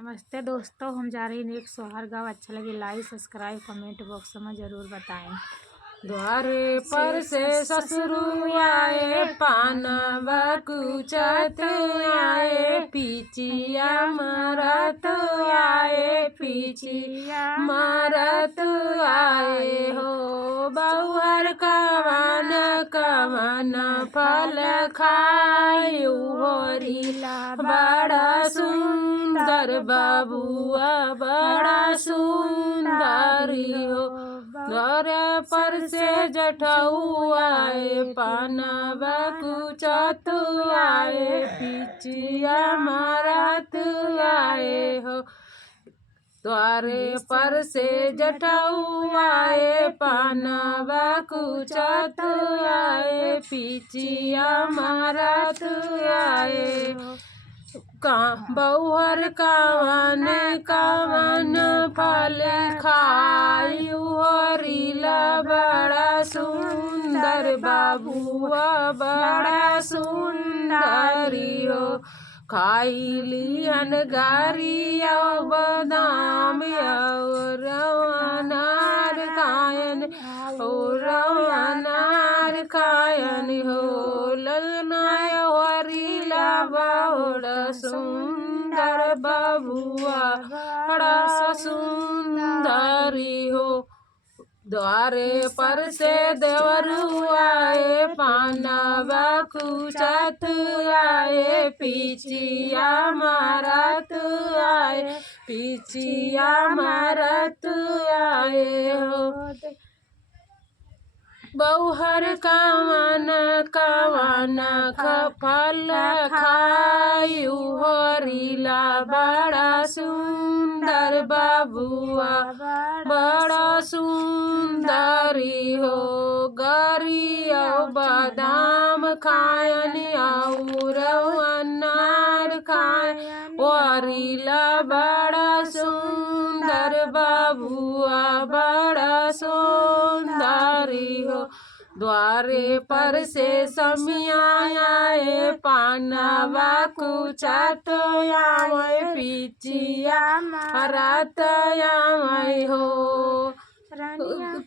नमस्ते दोस्तों, हम जा रहे हैं एक सोहर गाँव। अच्छा लगे लाइक सब्सक्राइब कमेंट बॉक्स में ज़रूर बताएं। द्वारे पर से ससुरु आए, पानवा कुचत आए, पीचिया मरत आए, पीचिया मरत आए हो। बहुहर कवन कवन फल खायु होरीला, बड़ा सुंदर बाबुआ बड़ा सुंदरी हो। घर पर से जठऊ आए, पानवा कुचत आए, पीचिया मारत आए हो। द्वारे पर से जठऊ आए, पानवा कुचत आए, पीचिया मारत आए हो। बहुहर कवन कवन फल खायु होरीला, बड़ा सुंदर बाबुआ बड़ा सुंदरी हो। खाइलियन गारिया बदाम और अनार खायन और अनार खायन हो। ललनाय होरीला बड़ा सुंदर बाबुआ बड़ा सुंदरी हो। द्वारे पर से देवरु आए, पानवा कुचत आए, पीचिया मारत आए, पीचिया मारत आए हो। बहुहर कवन कवन फल खायु होरीला, बड़ा सुंदर बाबुआ बड़ा सुंदरी हो। गरिया बादाम खायन और अनार खायन होरीला, बड़ा सुंदर बाबुआ बड़ा सुंदरी हो। द्वारे पर से समिया आए, पानवा कुचत आए, पीचिया मारत आए हो।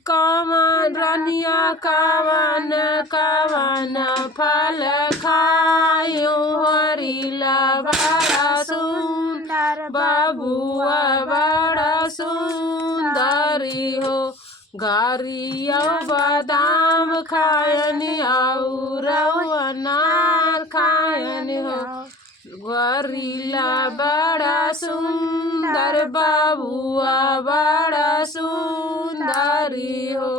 कवन रनिया कवन कवन फल खायु होरीला, बड़ा सुंदर बाबुआ बड़ा सुंदरी हो। गरिया बादाम खायन और अनार खायन हो। गरिला बड़ा सुंदर बाबुआ बड़ा सुंदरी हो।